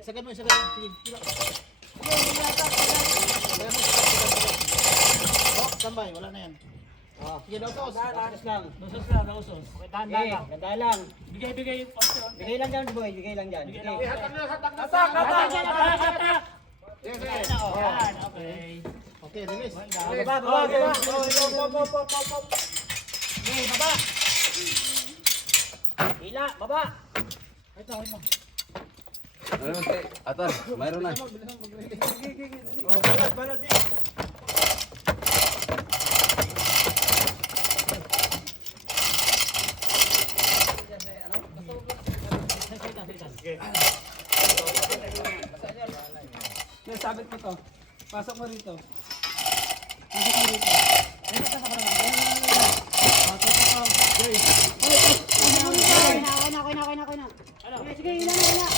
Sagad mo. Sige. Tambay, wala na yan. Sige, usos. Usos lang. Usos. Okay, dahan lang. Ganda lang. Bigay. Bigay lang dyan, boy. Bigay lang dyan. Hatak. Yes. Yan, okay. Okay, release. Baba. Okay, baba. Hila, baba. Ito. Ano naman tayo? Atan, mayroon na. Balat din. Sabit mo to. Pasok mo rito. Sige, hila na. Hila.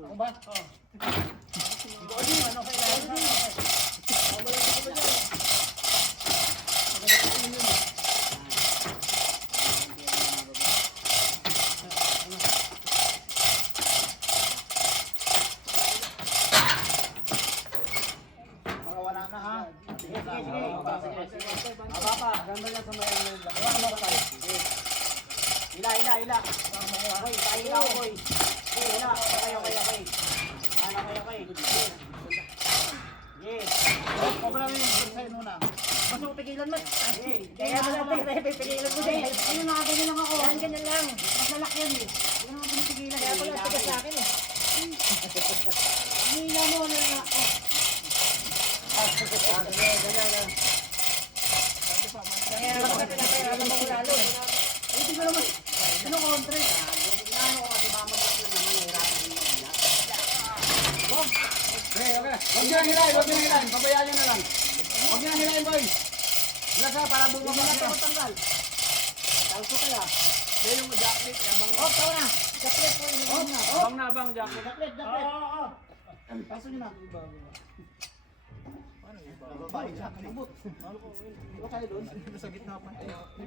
Ako ba? Wala na ha. Sige. Baba. Ganda yan sa may Hila. Okay, pahila ko, boy. Hila. Okay. Yes. Ako lang yung sa'yo muna. Basta pigilan mo. Kaya mo lang, pigilan mo din. Ayun, nakaganyan lang ako. Ganyan lang. Mas lalaki yan eh. Hindi naman pinipigilan. Kaya pala tigas sa akin eh. Hila mo na nga. Kaya naman ka pinapahirapan mo lalo. Hindi ko naman. Ano kontra? Inaano ko kasi ba mag-lock na naman. Nahirapan din mag-hila. Okay. Huwag nyo nang hilahin. Pabayaan nyo na lang. Huwag nyo nang hilahin, boy. Lasa para bumaba Hindi siya. na tanggal. Talso kaya. Yan yung jacket. Oh, tawa na. Jacket po yun. Abang jacket. Jacket. Paso nyo na. Babae siya. Ano ko? Ano kayo doon? Sa gitna pa.